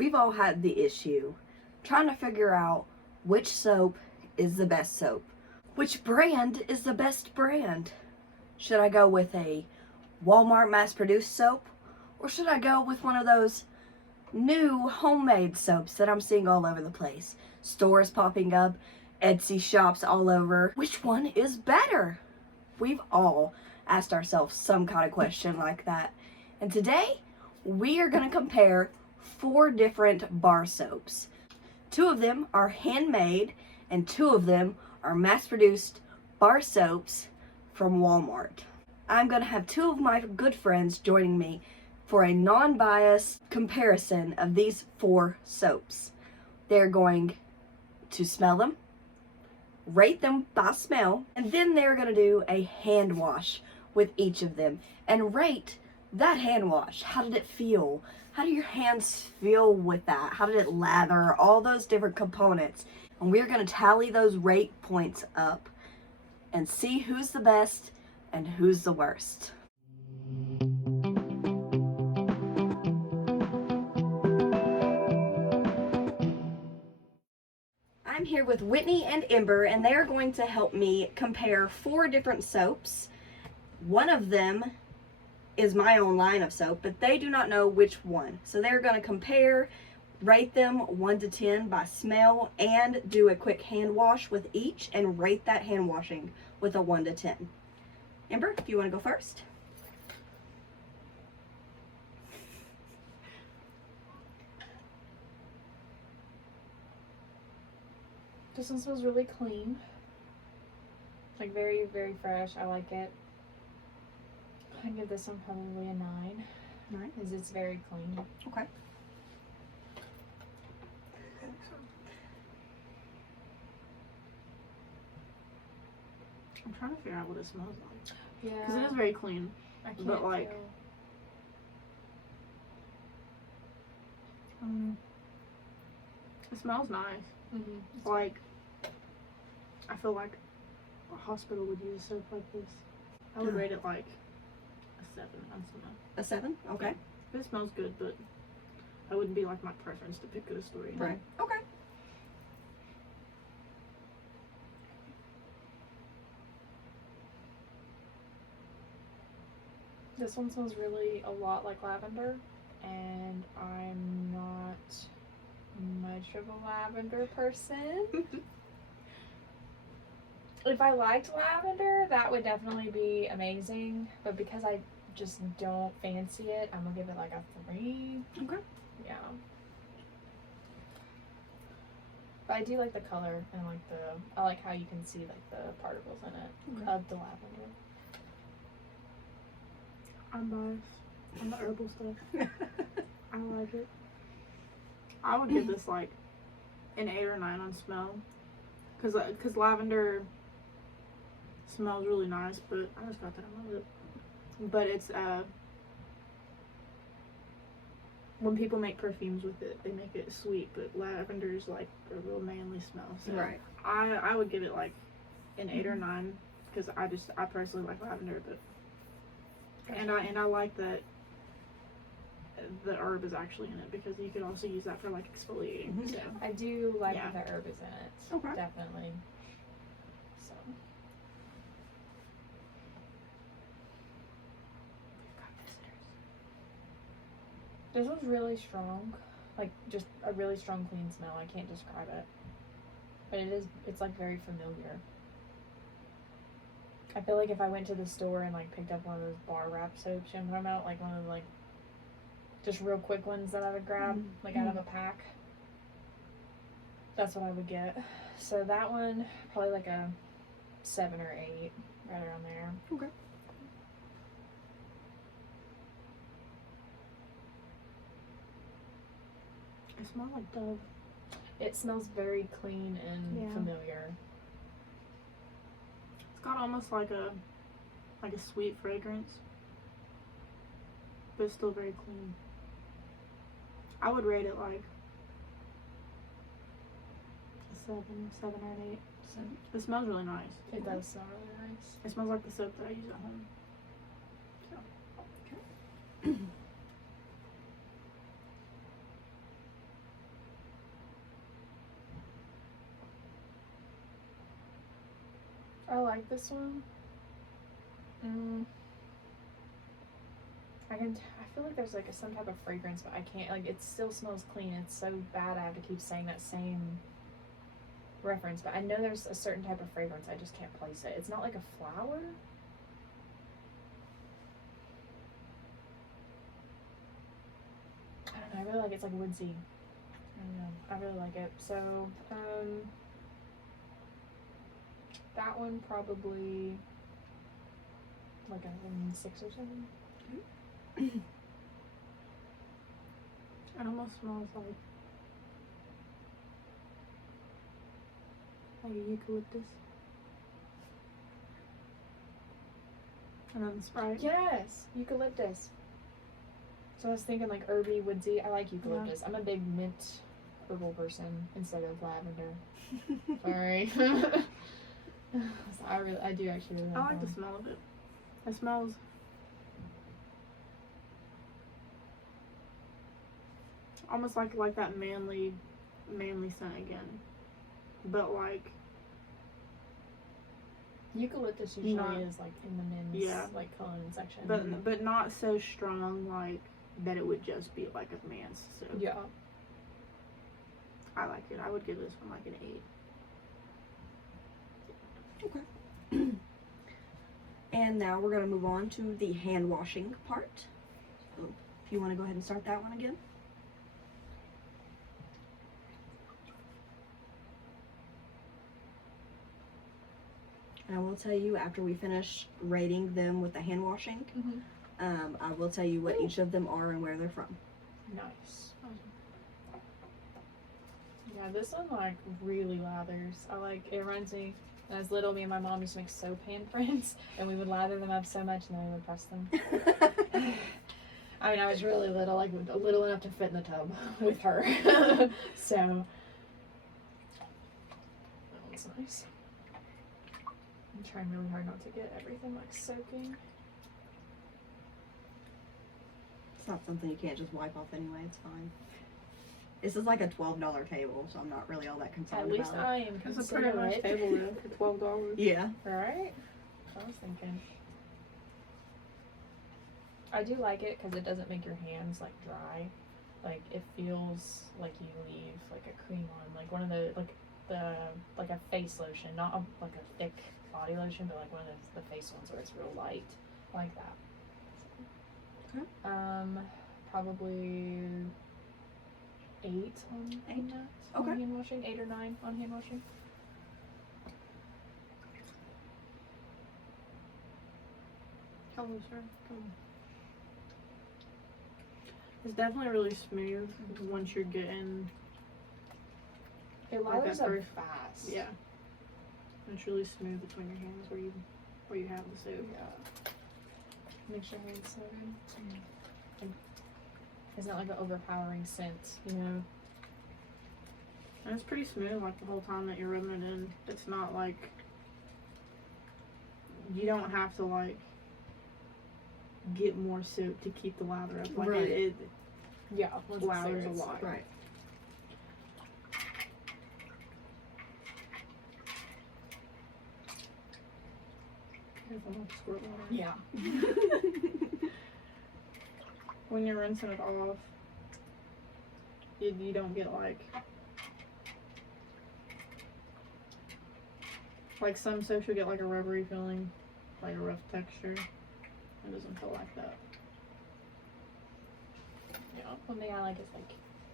We've all had the issue trying to figure out which soap is the best soap. Which brand is the best brand? Should I go with a Walmart mass-produced soap? Or should I go with one of those new homemade soaps that I'm seeing all over the place? Stores popping up, Etsy shops all over. Which one is better? We've all asked ourselves some kind of question like that. And today, we are going to compare 4 different bar soaps. 2 of them are handmade, and 2 of them are mass-produced bar soaps from Walmart. I'm going to have 2 of my good friends joining me for a non-biased comparison of these 4 soaps. They're going to smell them, rate them by smell, and then they're going to do a hand wash with each of them and rate that hand wash. How did it feel? How do your hands feel with that? How did it lather? All those different components. And we're going to tally those rate points up and see who's the best and who's the worst. I'm here with Whitney and Ember, and they're going to help me compare 4 different soaps. One of them is my own line of soap, but they do not know which one. So they're going to compare, rate them 1 to 10 by smell, and do a quick hand wash with each and rate that hand washing with a 1 to 10. Ember, if you want to go first. This one smells really clean. Like very, very fresh. I like it. I give this one probably a 9. 9? Because it's very clean. Okay. I'm trying to figure out what it smells like. Yeah. Because it is very clean. I can't but like, it smells nice. Like, I feel like a hospital would use a soap like this. I would rate it like a 7 on smell. A 7? Okay. It smells good, but I wouldn't be like my preference to pick a story. Right. Okay. This one smells really a lot like lavender, and I'm not much of a lavender person. If I liked lavender, that would definitely be amazing, but because I just don't fancy it, I'm gonna give it like a 3. Okay. Yeah. But I do like the color and like I like how you can see like the particles in it of the lavender. I'm biased on the herbal stuff. I like it. I would give this like an 8 or 9 on smell. Cause lavender smells really nice, but I just got that on my lip. But it's when people make perfumes with it, they make it sweet, but lavender is like a real manly smell. So Right. I would give it like an 8 or 9 because I personally like lavender, but and I like that the herb is actually in it because you could also use that for like exfoliating. Mhm. So. I do like Yeah. that the herb is in it. Okay. Definitely. So. This one's really strong. Like just a really strong clean smell. I can't describe it. But it's like very familiar. I feel like if I went to the store and like picked up one of those bar wrap soaps, you know what I'm about? Like one of the like just real quick ones that I would grab like out of a pack. That's what I would get. So that one probably like a 7 or 8, right around there. Okay. It smells like Dove. It smells very clean and Yeah. familiar. It's got almost like a sweet fragrance, but it's still very clean. I would rate it like a 7 or an 8. So It smells really nice. it does smell really nice. It smells like the soap that I use at home. So. I like this one. I feel like there's like some type of fragrance, but I can't, like, it still smells clean. It's so bad I have to keep saying that same reference, but I know there's a certain type of fragrance. I just can't place it. It's not like a flower. I don't know. I really like it. It's like woodsy. I don't know. I really like it. So, that one probably like a 6 or 7. It almost smells like a eucalyptus. And then Sprite. Yes, eucalyptus. So I was thinking like herby, woodsy. I like eucalyptus. I'm a big mint herbal person instead of lavender. Sorry. So I do actually really I like like the that. smell of it. It smells almost like that manly scent again. But like Eucalyptus usually Not- is like in the men's like cologne section. but not so strong like that it would just be like a man's. So yeah. I like it. I would give this one like an 8. Okay. And now we're going to move on to the hand washing part. So if you want to go ahead and start that one again. And I will tell you, after we finish rating them with the hand washing, I will tell you what each of them are and where they're from. Nice. Yeah, this one like really lathers. I like it. Reminds me when I was little. Me and my mom used to make soap handprints, and we would lather them up so much, and then we would press them. I mean, I was really little, like little enough to fit in the tub with her. So that one's nice. I'm trying really hard not to get everything like soaking. It's not something you can't just wipe off anyway. It's fine. This is like a $12 table, so I'm not really all that concerned At least about I am It's a pretty nice considerate. table though for $12. Yeah. Right? I was thinking. I do like it because it doesn't make your hands like dry. Like it feels like you leave like a cream on, like one of the like a face lotion, not a, like a thick body lotion, but like one of the face ones where it's real light, like that. Okay. Probably 8 on that. Okay. On hand washing, 8 or 9 on hand washing. Hello, sir. Come on. It's definitely really smooth once you're getting. It Like lathers that up first- fast. Yeah. It's really smooth between your hands where you have the soap. Yeah. Makes your hands so good. It's not like an overpowering scent, you know? And it's pretty smooth like the whole time that you're rubbing it in. It's not like you don't have to like get more soap to keep the lather up. Like Right. it Yeah. Once it's there, lathers a it's lot. Right. Careful not to squirt water. Yeah. When you're rinsing it off, you don't get like some soaps will get like a rubbery feeling, like a rough texture. It doesn't feel like that. Yeah. One thing I like is like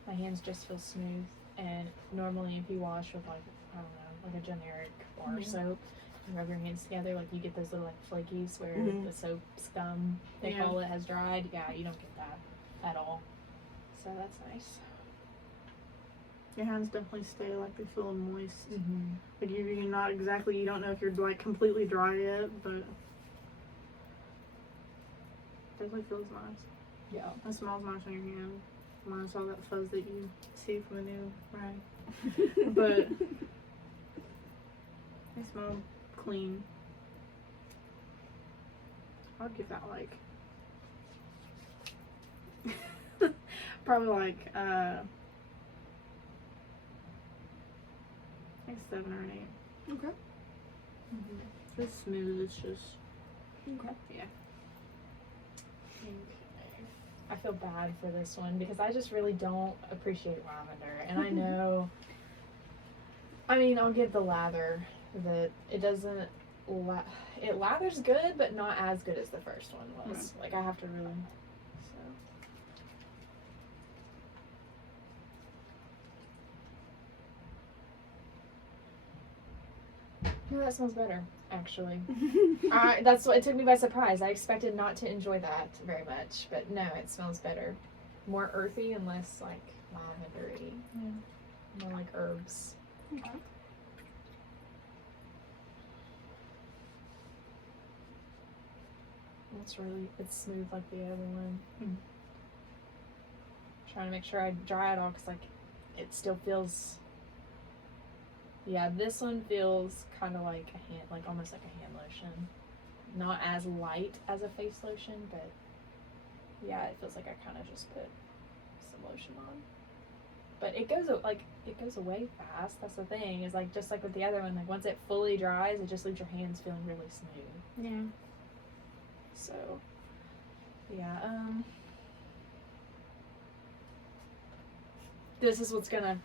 my hands just feel smooth, and normally if you wash with like, I don't know, like a generic bar soap, you rub your hands together, like you get those little like flakies where the soap scum, they Yeah. call it, has dried. Yeah, you don't get that at all. So that's nice. Your hands definitely stay like they feel moist. Mm-hmm. Like you're not exactly, you don't know if you're like completely dry yet, but definitely feels nice. Yeah. It smells nice on your hand. Minus all that fuzz that you see from the new rag. But they smell clean. I would give that like probably like I think 7 or an 8. Okay. It's smooth. It's just Okay. yeah. I feel bad for this one because I just really don't appreciate lavender, and I know. I mean, I'll give the lather that it doesn't. It lathers good, but not as good as the first one was. Like I have to really. No, that smells better, actually. That's what it took me by surprise. I expected not to enjoy that very much, but no, it smells better. More earthy and less like lavendery. Yeah. More like herbs. Okay. It's smooth like the other one. Trying to make sure I dry it all because like it still feels. Yeah, this one feels kind of like a hand, like almost like a hand lotion. Not as light as a face lotion, but yeah, it feels like I kind of just put some lotion on. But it goes away fast. That's the thing. Is like just like with the other one, like once it fully dries, it just leaves your hands feeling really smooth. Yeah. So, yeah. This is what's gonna.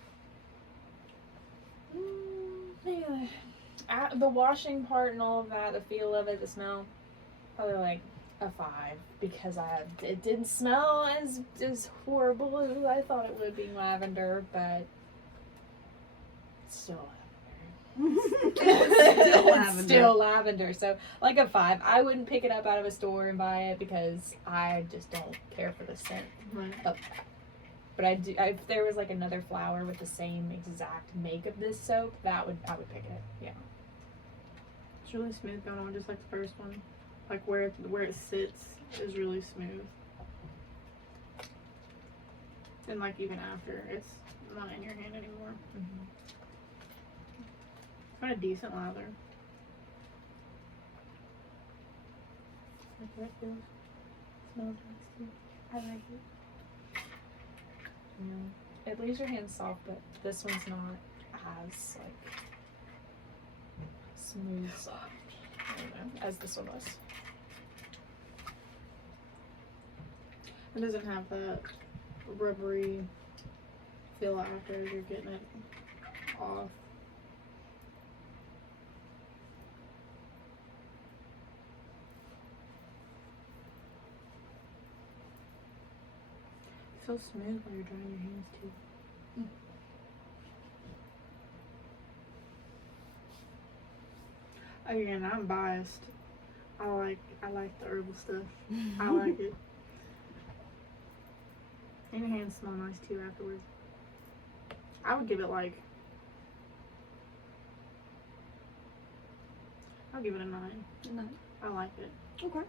The washing part and all of that, the feel of it, the smell, probably like a 5 because it didn't smell as horrible as I thought it would, being lavender, but it's still lavender. It's still lavender. So like a 5. I wouldn't pick it up out of a store and buy it because I just don't care for the scent of that. But I do. If there was like another flower with the same exact make of this soap, I would pick it. Yeah. It's really smooth going on, just like the first one. Like where it sits is really smooth. And like even after, it's not in your hand anymore. Mm-hmm. It's got a decent lather. Like that feels. Smells nice too. I like it. Yeah. It leaves your hands soft, but this one's not as like smooth soft, I don't know, as this one was. It doesn't have that rubbery feel after you're getting it off. It feels smooth while you're drying your hands too. Again, I'm biased. I like the herbal stuff. I like it. And your hands smell nice too afterwards. I would give it like, I'll give it a 9. I like it. Okay.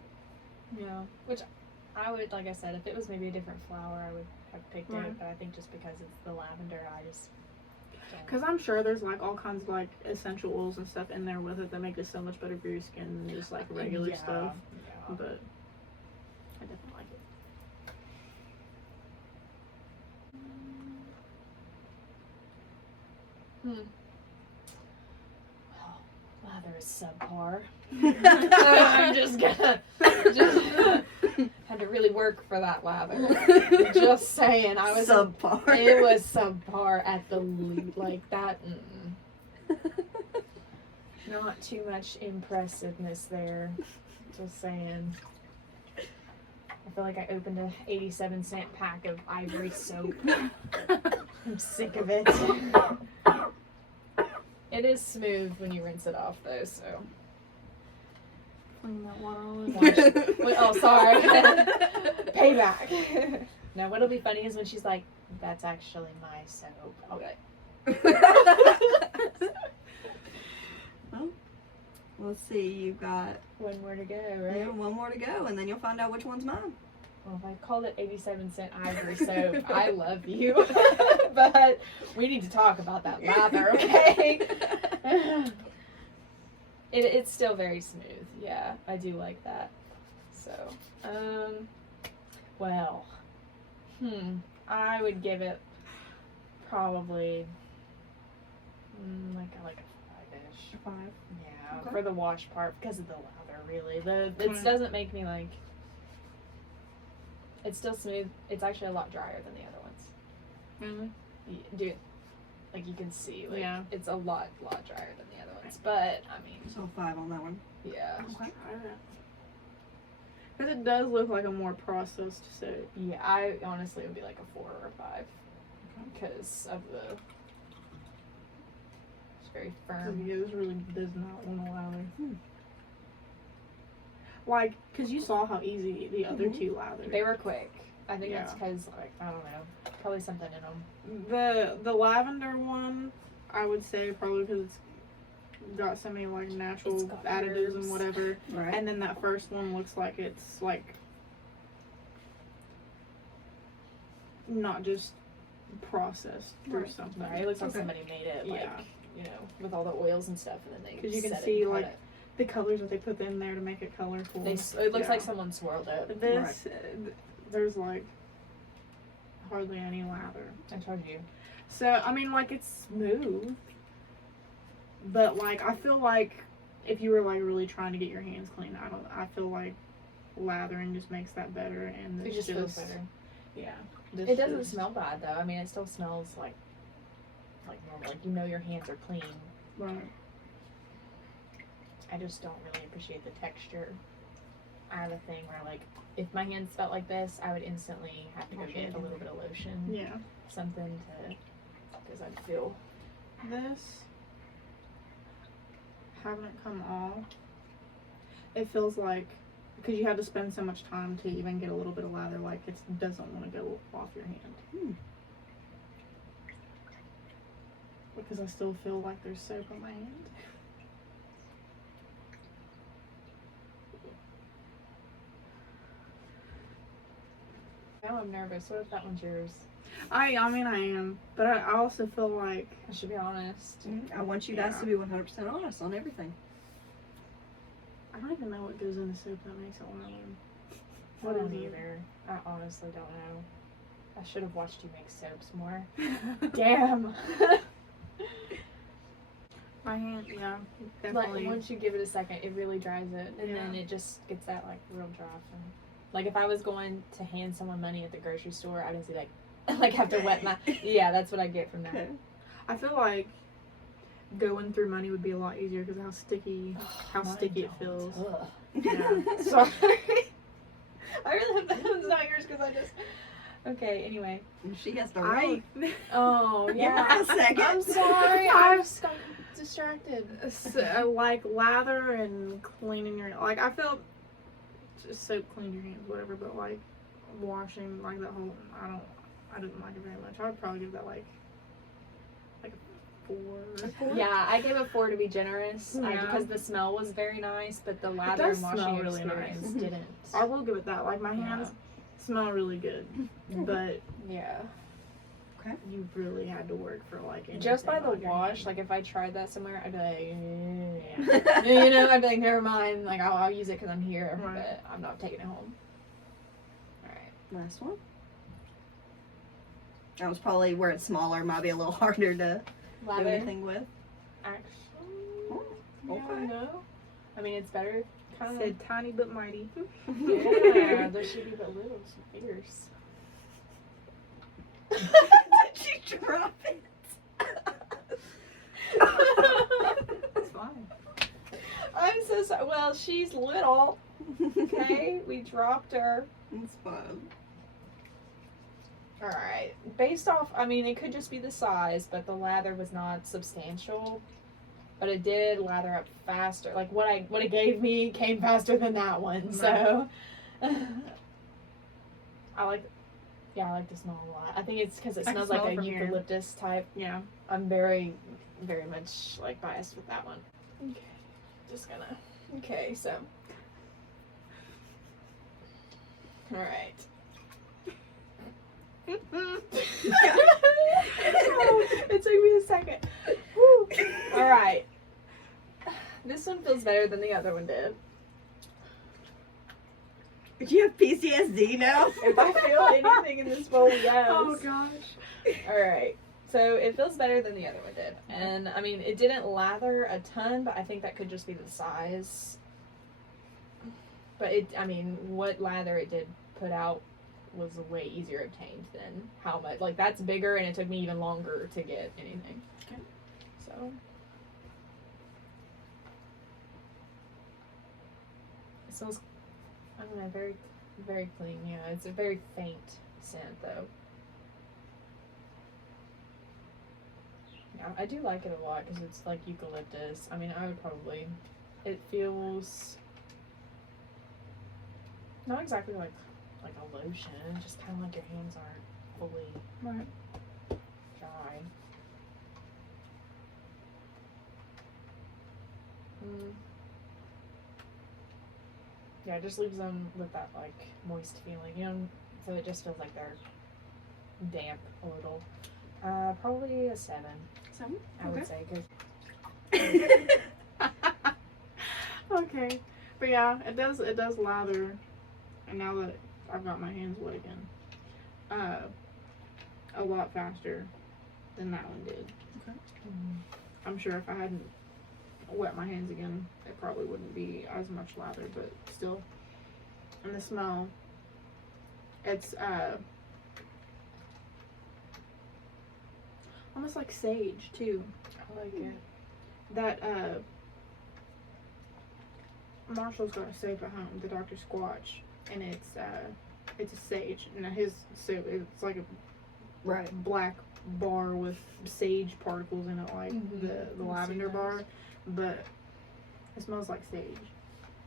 Yeah, which I would, like I said, if it was maybe a different flower, I would have picked it, but I think just because it's the lavender, I just don't. Because I'm sure there's like all kinds of like essential oils and stuff in there with it that make it so much better for your skin than just like regular stuff. Yeah. But I definitely like it. Well, lather is subpar. I'm just gonna had to really work for that lather. Just saying, I was subpar. It was subpar at the least, like that. Not too much impressiveness there. Just saying. I feel like I opened a 87-cent pack of ivory soap. I'm sick of it. It is smooth when you rinse it off, though, so. Clean that water all over. Wait, oh, sorry. Payback. Now, what'll be funny is when she's like, that's actually my soap. I'll be like. Well, let's see. You've got One more to go, right? yeah, one more to go, and then you'll find out which one's mine. Well, if I called it 87-cent ivory soap, I love you. But we need to talk about that lather, okay? It's still very smooth. Yeah, I do like that. So, well, I would give it probably like a wash. 5. Yeah, Okay. for the wash part because of the lather. Really, it Okay. doesn't make me like. It's still smooth. It's actually a lot drier than the other ones. Really? Dude, like you can see, like Yeah. it's a lot drier than the other ones. But I mean, So 5 on that one. yeah, Okay. Because it does look like a more processed soap. yeah. I honestly would be like a 4 or a 5 because of the. It's very firm. Yeah, this really does not want to lather. Like, because you saw how easy the other two lathered. They were quick. I think it's Yeah. because like I don't know, probably something in them. The lavender one, I would say probably because it's got so many like natural It's got additives herbs. and whatever. Right. And then that first one looks like it's like not just processed through Right. something. Right, it looks like Okay. somebody made it like Yeah. you know with all the oils and stuff, and then they 'Cause you can set it see, and cut like, it. The colors that they put in there to make it colorful. It looks Yeah. like someone swirled it. But this, there's like hardly any lather. I told you. So, I mean, like, it's smooth. But, like, I feel like if you were, like, really trying to get your hands clean, I feel like lathering just makes that better. And It it's just feels better. Yeah. It doesn't smell bad though. I mean, it still smells like normal. Like you know your hands are clean. Right. I just don't really appreciate the texture. I have a thing where like if my hands felt like this, I would instantly have to go get a little bit of lotion, Yeah. something to, because I'd feel. This, having it come off, it feels like, because you had to spend so much time to even get a little bit of lather, like it doesn't want to go off your hand. Because I still feel like there's soap on my hand. Now I'm nervous. What if that one's yours? I mean, I am, but I also feel like I should be honest. I want you guys to be 100% honest on everything. I don't even know what goes in the soap that makes it lather. I What don't is it? either. I honestly don't know. I should have watched you make soaps more. Damn. My hand, yeah, Like definitely. once you give it a second, it really dries it, and then Yeah. it just gets that like real dry film. Like if I was going to hand someone money at the grocery store, I'd just be like, like have to wet my. Yeah, that's what I get from that. I feel like going through money would be a lot easier because how Mine sticky it don't. feels. Ugh. Yeah. Sorry. I really hope that one's not yours because I just. Okay. Anyway. She has to roll. Oh yeah. A second. I'm sorry. I just got distracted. Like lather and cleaning your, like I feel just soap clean your hands, whatever, but like washing, like that whole, I didn't like it very much. I would probably give that like a 4. Yeah, I gave a 4 to be generous Yeah. because the smell was very nice, but the lather does and washing smell really experience nice. didn't. I will give it that. Like my hands smell really good, but Yeah. you really had to work for like anything Just by the on your wash, hand. like if I tried that somewhere, I'd be like, yeah. You know, I'd be like, never mind. Like I'll use it because I'm here, Right. but I'm not taking it home. All right. Last one. That was probably where it's smaller, might be a little harder to do Lather. anything with. Actually, Oh, yeah, okay. no. I mean, it's better. Kind of. Said tiny but mighty. Yeah, there should be but little, so fierce. Did you drop it? It's fine. I'm so sorry. Well, she's little. Okay, we dropped her. It's fun. All right. Based off, I mean, it could just be the size, but the lather was not substantial. But it did lather up faster. Like what it gave me came faster than that one. So I like the smell a lot. I think it's because it I can smells like smell it a from here. eucalyptus type. Yeah. I'm very, very much like biased with that one. Okay. Just gonna. Okay, so. All right. It took me a second. Woo. All right. This one feels better than the other one did. Did you have PTSD now? If I feel anything in this bowl, yes. Oh gosh. All right. So it feels better than the other one did. And I mean, it didn't lather a ton, but I think that could just be the size. But what lather it did put out was way easier obtained than how much. Like, that's bigger, and it took me even longer to get anything. Okay. So. It smells, I don't know, very, very clean. Yeah, it's a very faint scent, though. Yeah, I do like it a lot because it's like eucalyptus. I mean, I would probably. It feels not exactly like a lotion. Just kind of like your hands aren't fully Right. dry. Yeah, it just leaves them with that like moist feeling, you know. So it just feels like they're damp a little. Probably a 7. 7? I would say, Okay. But yeah, it does lather, and now that I've got my hands wet again, a lot faster than that one did. Okay. I'm sure if I hadn't wet my hands again, it probably wouldn't be as much lather, but still. And the smell, it's almost like sage too. I like it. That Marshall's got a soap at home, the Dr. Squatch, and it's a sage, and his soap, it's like a black bar with sage particles in it, like the lavender bar, but it smells like sage,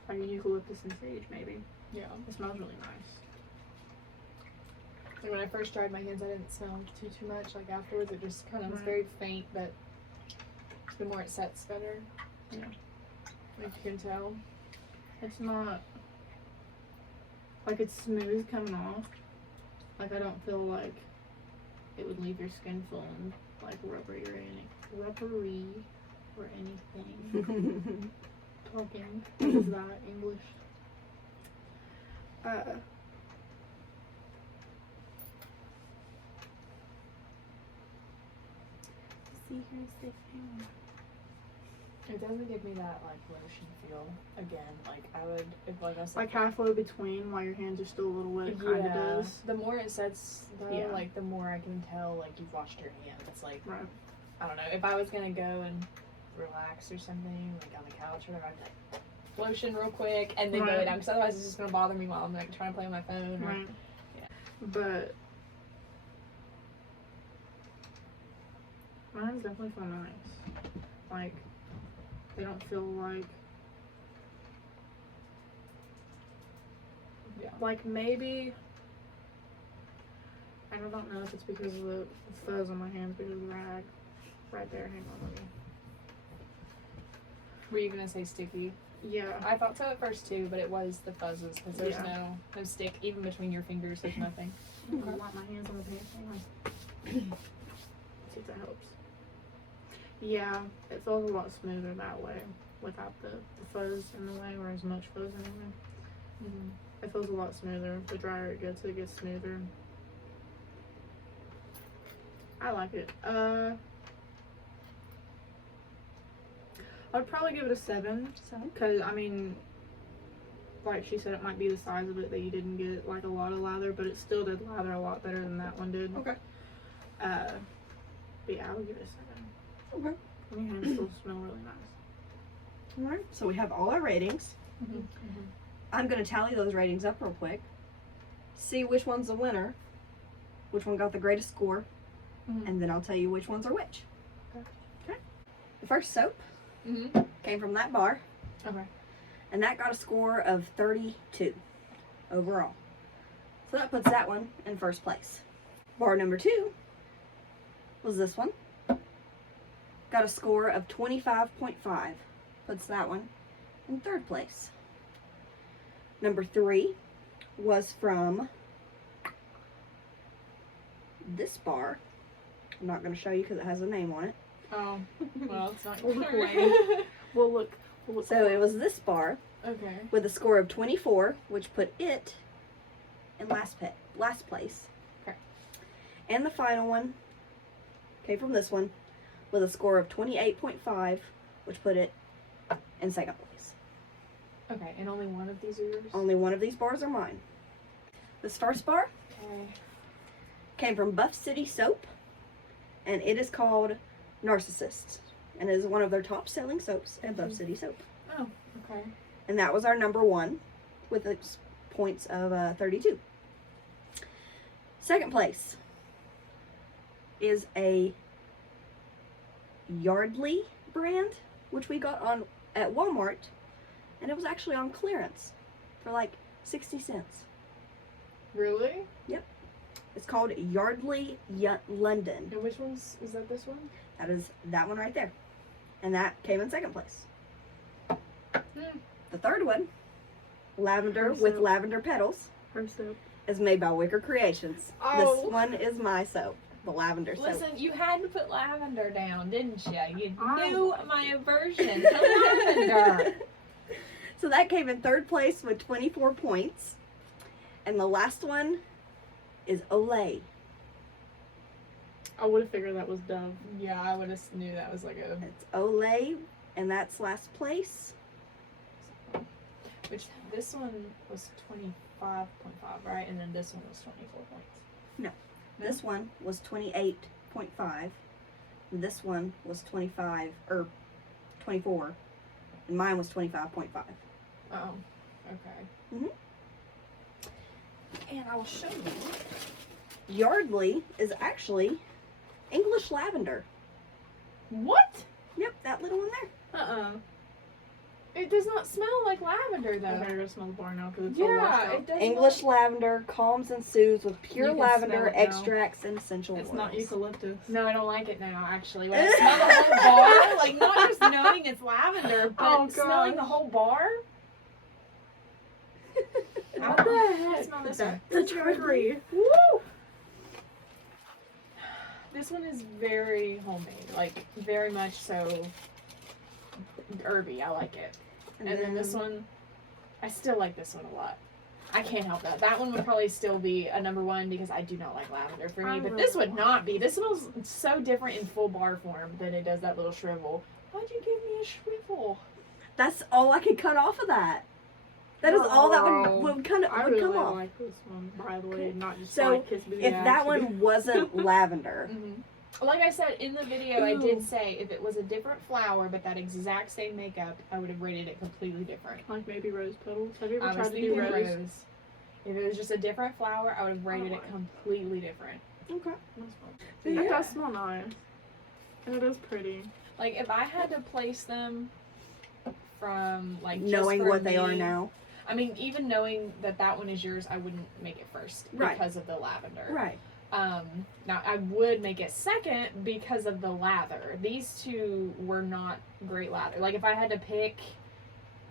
like eucalyptus and sage maybe. Yeah. It smells really nice. Like when I first dried my hands, I didn't smell too much. Like afterwards, it just kind of was Right. very faint, but the more it sets better. Yeah. Like you can tell. It's not like it's smooth coming off. Like I don't feel like it would leave your skin feeling like rubbery or anything. Talking. What is that? English. See, here's the thing. It doesn't give me that like lotion feel again. Like I would, if like I was Like halfway between while your hands are still a little wet, it kind of does. The more it sets, though, Yeah. like the more I can tell like you've washed your hands. Like Right. I don't know, if I was gonna go and relax or something, like on the couch or whatever, I'd be like lotion real quick and then go Right. down, because otherwise it's just gonna bother me while I'm like trying to play on my phone. Or, Right. Yeah. But mine's definitely feel nice. Like they don't feel like like maybe I don't know if it's because of the fuzz on my hands because of the rag right there. Hang on, let me. Were you gonna say sticky? Yeah. I thought so at first too, but it was the fuzzes because there's Yeah. no stick even between your fingers. There's nothing. I want my hands on the pants. Hang on. See if that helps. Yeah, it feels a lot smoother that way without the fuzz in the way, or as much fuzz anyway. Mm-hmm. It feels a lot smoother. The drier it gets smoother. I like it. I'd probably give it a 7. 7? Because, I mean, like she said, it might be the size of it that you didn't get, like, a lot of lather, but it still did lather a lot better than that one did. Okay. But yeah, I would give it a 7. Okay. And your hands still smell really nice. Alright, so we have all our ratings. Mm-hmm. I'm going to tally those ratings up real quick. See which one's the winner, which one got the greatest score, Mm-hmm. and then I'll tell you which ones are which. Okay. The first soap Mm-hmm. came from that bar, Okay. and that got a score of 32 overall. So that puts that one in first place. Bar number 2 was this one. Got a score of 25.5. Puts that one in third place. Number 3 was from this bar. I'm not going to show you because it has a name on it. Oh, well, it's not We'll look clear. away. We'll look. So it was this bar Okay. with a score of 24, which put it in last place. Okay. And the final one came from this one with a score of 28.5, which put it in second place. Okay, and only one of these are yours? Only one of these bars are mine. This first bar Okay. came from Buff City Soap, and it is called Narcissist, and it is one of their top selling soaps at Buff City Soap. Oh, okay. And that was our number one with its points of 32. Second place is a Yardley brand, which we got on at Walmart, and it was actually on clearance for like 60 cents. Really? It's called Yardley London. And which one's, is that this one? That is that one right there. And that came in second place. The third one, Lavender with soap. Lavender Petals, Her soap. is made by Wicker Creations. Oh. This one is my soap, the lavender soap. Listen, you had to put lavender down, didn't you? You I knew like my aversion to lavender. So that came in third place with 24 points. And the last one is Olay. I would have figured that was Dove. Yeah, I would have knew that was like a... It's Olay, and that's last place. Which, this one was 25.5, right? And then this one was 24 points. No. This one was 28.5. And this one was 25, or 24. And mine was 25.5. Oh, okay. And I will show you. Yardley is actually English lavender. What? Yep, that little one there. Uh-uh. It does not smell like lavender, I though. better go smell the bar now because it's all washed Yeah, out. it does English lavender calms and soothes with pure You can lavender smell it now. extracts and essential It's oils. not eucalyptus. No, I don't like it now, actually. When I smell the whole bar, like, not just knowing it's lavender, but Oh, smelling gosh. the whole bar. What the heck? Smell this one. The trickery. Woo! This one is very homemade, like, very much so herby. I like it. And then this one, I still like this one a lot. I can't help that. That one would probably still be a number one because I do not like lavender for me. I But really this would like not be. This smells so different in full bar form than it does that little shrivel. Why'd you give me a shrivel? That's all I could cut off of that. That is all that would kind of I would really come off. like this one, by the way, not just So, like Kiss Me the If Ass. that one wasn't lavender, Like I said in the video, I Ooh. did say if it was a different flower but that exact same makeup, I would have rated it completely different. Like maybe rose petals. Have you ever I was tried to do thinking rose? rose. If it was just a different flower, I would have rated it Oh. completely different. okay. It Yeah. does smell nice. And it is pretty. Like if I had to place them from like just Knowing for what they are me- now, I mean, even knowing that that one is yours, I wouldn't make it first Right. because of the lavender. right? Now I would make it second because of the lather. These two were not great lather. Like if I had to pick,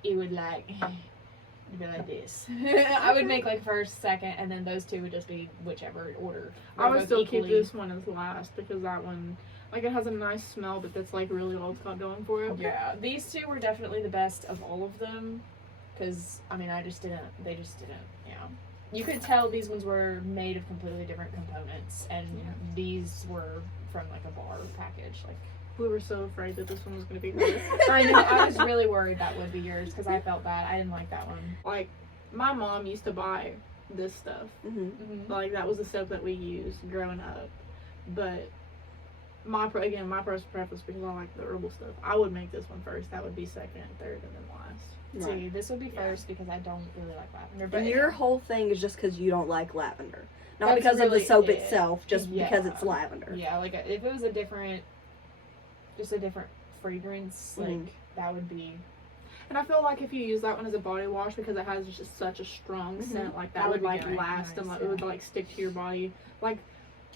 it would like it'd be like this. I would make like first, second, and then those two would just be whichever order. I would Both still keep equally- this one as last because that one, like, it has a nice smell, but that's like really all it's got going for it. Yeah, these two were definitely the best of all of them. Because, I mean, they just didn't, yeah. You could tell these ones were made of completely different components, and these were from, like, a bar package. Like, We were so afraid that this one was going to be hers. I know, I was really worried that would be yours, because I felt bad. I didn't like that one. Like, my mom used to buy this stuff. Mm-hmm. Like, that was the soap that we used growing up. But my first preference, because I like the herbal stuff, I would make this one first. That would be second, third, and then last. See, this would be Yeah. first, because I don't really like lavender. But And your whole thing is just because you don't like lavender, not That's because of the really soap it. itself, just because Yeah. it's lavender. yeah, like, if it was a different fragrance, like, Mhm. that would be... And I feel like if you use that one as a body wash, because it has just such a strong scent, like, that That would, would be like, nice, last and, like, it yeah. would, like, stick to your body. Like,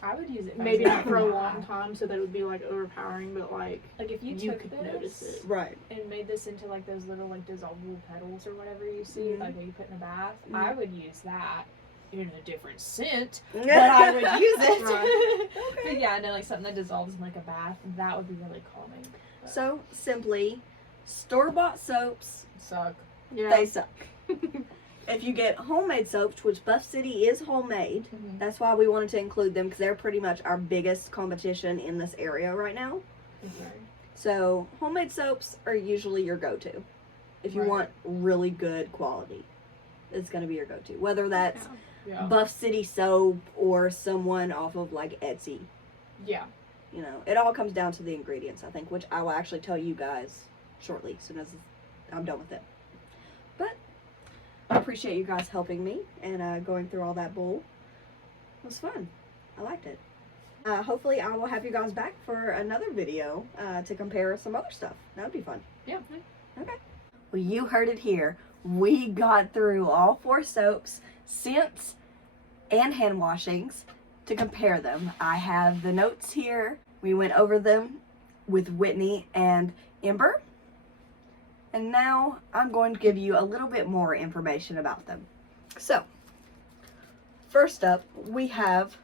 I would use it if I maybe was not for a in long bath. time, so that it would be, like, overpowering, but, like, Like if you you took could this notice it. Right. and made this into like those little like dissolvable petals or whatever you see, Mhm. like that you put in a bath, Mhm. I would use that in a different scent, but I would use it. Right. But yeah, no, like something that dissolves in like a bath, that would be really calming. But So simply, store-bought soaps, suck. Yeah. they suck. if you get homemade soaps, which Buff City is homemade, that's why we wanted to include them, because they're pretty much our biggest competition in this area right now. Okay. So homemade soaps are usually your go-to. If you want really good quality, it's going to be your go-to. Whether that's Buff City soap or someone off of like Etsy. Yeah. You know, it all comes down to the ingredients, I think, which I will actually tell you guys shortly, as soon as I'm done with it. But I appreciate you guys helping me and going through all that bull. It was fun. I liked it. Hopefully I will have you guys back for another video to compare some other stuff. That would be fun. Yeah. Okay. Well, you heard it here. We got through all 4 soaps, scents, and hand washings to compare them. I have the notes here. We went over them with Whitney and Ember. And now I'm going to give you a little bit more information about them. So, first up, we have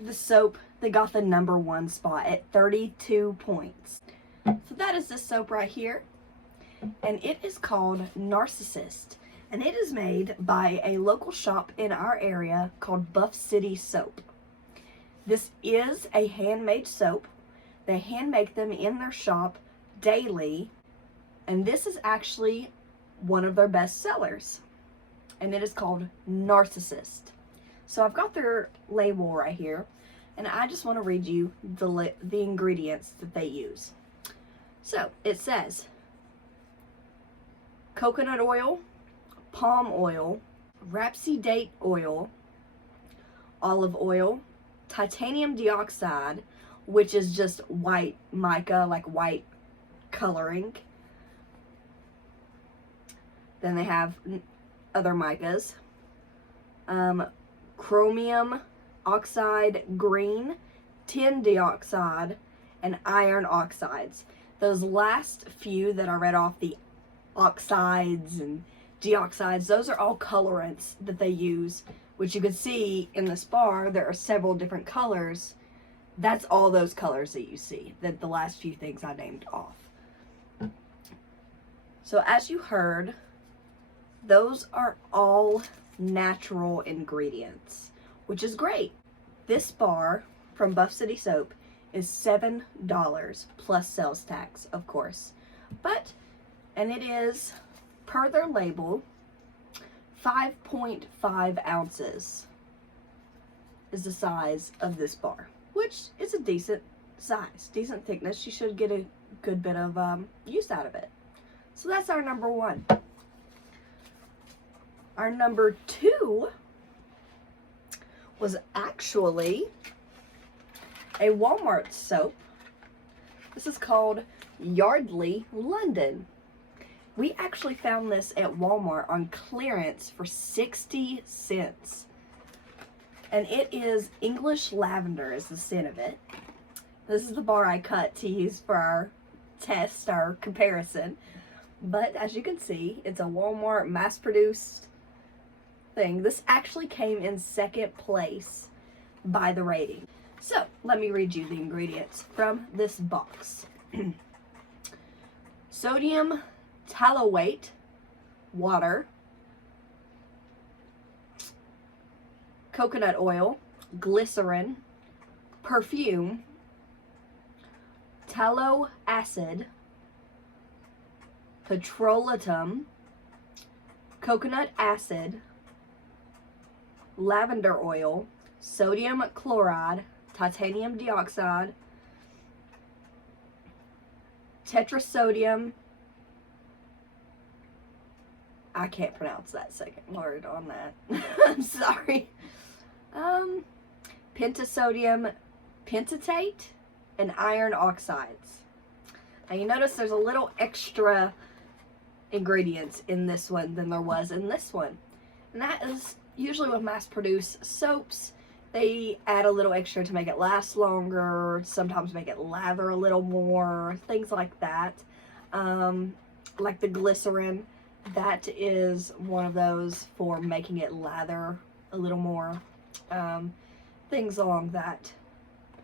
the soap that got the #1 spot at 32 points. So that is this soap right here. And it is called Narcissist. And it is made by a local shop in our area called Buff City Soap. This is a handmade soap. They hand make them in their shop daily. And this is actually one of their best sellers. And it is called Narcissist. So I've got their label right here. And I just want to read you the ingredients that they use. So it says coconut oil, palm oil, rapeseed oil, olive oil, titanium dioxide, which is just white mica, like white coloring. Then they have other micas. Chromium oxide green, tin dioxide, and iron oxides. Those last few that I read off, the oxides and dioxides, those are all colorants that they use, which you can see in this bar. There are several different colors. That's all those colors that you see, that the last few things I named off. So as you heard, those are all natural ingredients, which is great. This bar from Buff City Soap is $7 plus sales tax, of course. And it is, per their label, 5.5 ounces is the size of this bar, which is a decent size, decent thickness. You should get a good bit of use out of it. So that's our #1. Our #2 was actually a Walmart soap. This is called Yardley London. We actually found this at Walmart on clearance for 60 cents. And it is English lavender is the scent of it. This is the bar I cut to use for our test, our comparison. But as you can see, it's a Walmart mass-produced thing. This actually came in 2nd place by the rating. So, let me read you the ingredients from this box. Sodium tallowate, water, coconut oil, glycerin, perfume, tallow acid, petrolatum, coconut acid, lavender oil, sodium chloride, titanium dioxide, tetrasodium, I can't pronounce that second word on that. I'm sorry. Pentasodium pentate, and iron oxides. Now you notice there's a little extra ingredients in this one than there was in this one. And that is usually with mass-produced soaps. They add a little extra to make it last longer, sometimes make it lather a little more, things like that. Like the glycerin, that is one of those for making it lather a little more. Things along that.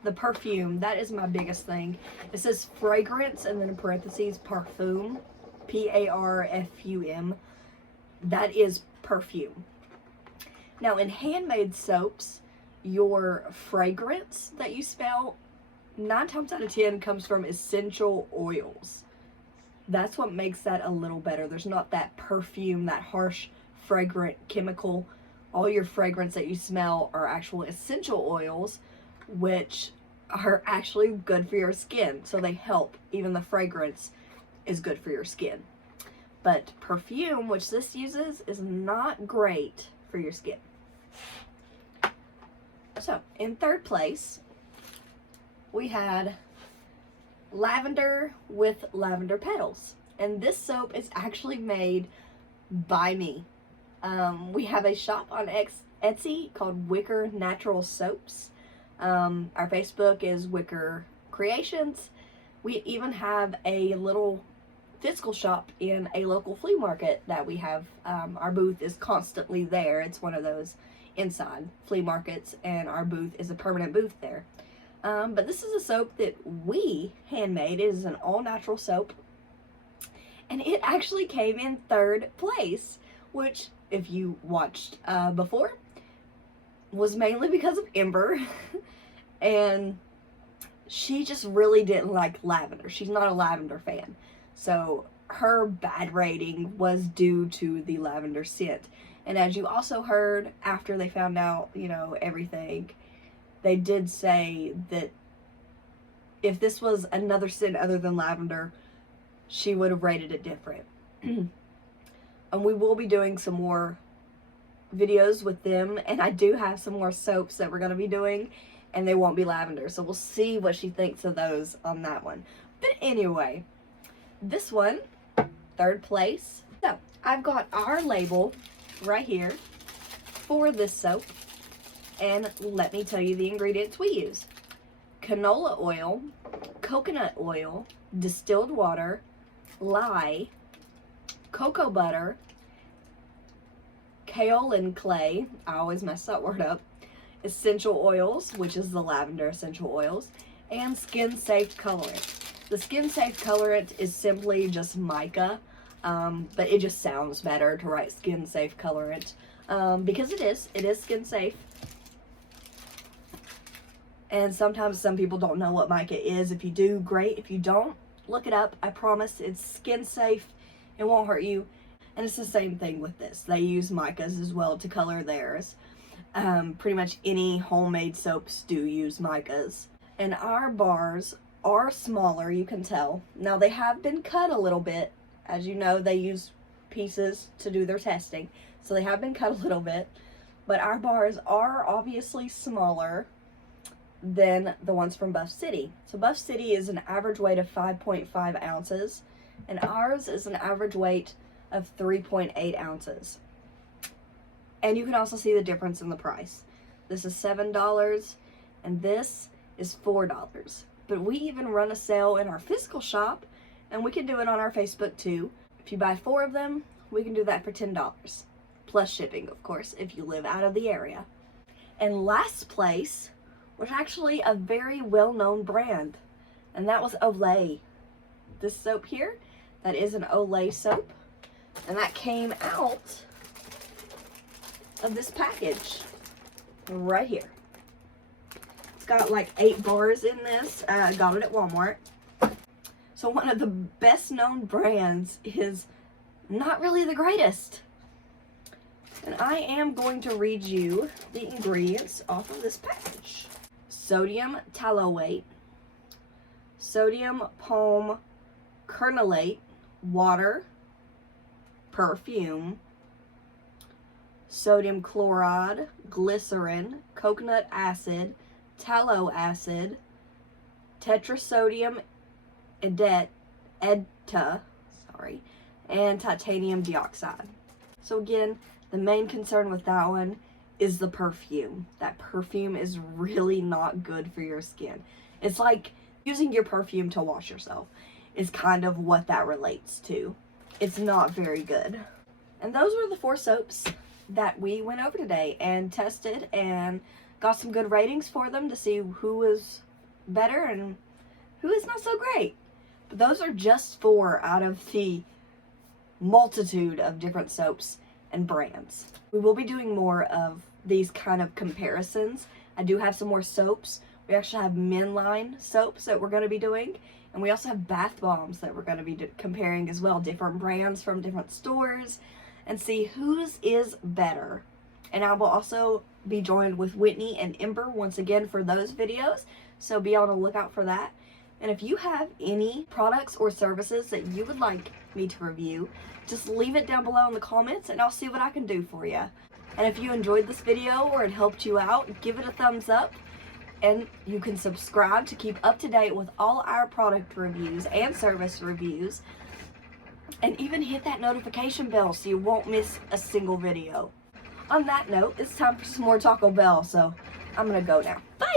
The perfume, that is my biggest thing. It says fragrance and then in parentheses parfum, P-A-R-F-U-M. that is perfume. Now in handmade soaps, your fragrance that you smell 9 times out of 10 comes from essential oils. That's what makes that a little better. There's not that perfume, that harsh fragrant chemical. All your fragrance that you smell are actual essential oils, which are actually good for your skin. So they help. Even the fragrance is good for your skin. But perfume, which this uses, is not great for your skin. So in third place, we had Lavender with Lavender Petals. And this soap is actually made by me. We have a shop on Etsy called Wicker Natural Soaps. Our Facebook is Wicker Creations. We even have a little physical shop in a local flea market that we have. Our booth is constantly there. It's one of those inside flea markets, and our booth is a permanent booth there. But this is a soap that we handmade. It is an all-natural soap. And it actually came in third place, which, if you watched before, was mainly because of Ember. And she just really didn't like lavender. She's not a lavender fan. So her bad rating was due to the lavender scent. And as you also heard, after they found out, you know, everything, they did say that if this was another scent other than lavender, she would have rated it different. And we will be doing some more videos with them, and I do have some more soaps that we're going to be doing, and they won't be lavender, so we'll see what she thinks of those on that one. But anyway, this one, third place. So I've got our label right here for this soap, and let me tell you the ingredients we use. Canola oil, coconut oil, distilled water, lye, cocoa butter, kaolin clay, I always mess that word up, essential oils, which is the lavender essential oils, and skin safe colorant. The skin safe colorant is simply just mica, but it just sounds better to write skin safe colorant, because it is skin safe. And sometimes some people don't know what mica is. If you do, great. If you don't, look it up. I promise it's skin safe. It won't hurt you. And it's the same thing with this. They use micas as well to color theirs. Pretty much any homemade soaps do use micas. And our bars are smaller, you can tell. Now they have been cut a little bit. As you know, they use pieces to do their testing. So they have been cut a little bit. But our bars are obviously smaller than the ones from Buff City. So Buff City is an average weight of 5.5 ounces, and ours is an average weight of 3.8 ounces. And you can also see the difference in the price. This is $7, and this is $4. But we even run a sale in our physical shop, and we can do it on our Facebook too. If you buy 4 of them, we can do that for $10. Plus shipping, of course, if you live out of the area. And last place was actually a very well-known brand, and that was Olay. This soap here, that is an Olay soap, and that came out of this package right here. It's got like 8 bars in this. I got it at Walmart. So one of the best known brands is not really the greatest. And I am going to read you the ingredients off of this package. Sodium tallowate, sodium palm kernelate, water, perfume, sodium chloride, glycerin, coconut acid, tallow acid, tetrasodium edta, and titanium dioxide. So again, the main concern with that one is the perfume. That perfume is really not good for your skin. It's like using your perfume to wash yourself is kind of what that relates to. It's not very good. And those were the 4 soaps that we went over today and tested and got some good ratings for them to see who was better and who is not so great. But those are just 4 out of the multitude of different soaps and brands. We will be doing more of these kind of comparisons. I do have some more soaps. We actually have men line soaps that we're going to be doing. And we also have bath bombs that we're going to be comparing as well. Different brands from different stores. And see whose is better. And I will also be joined with Whitney and Ember once again for those videos. So be on the lookout for that. And if you have any products or services that you would like me to review, just leave it down below in the comments and I'll see what I can do for you. And if you enjoyed this video or it helped you out, give it a thumbs up. And you can subscribe to keep up to date with all our product reviews and service reviews. And even hit that notification bell so you won't miss a single video. On that note, it's time for some more Taco Bell, so I'm gonna go now. Bye!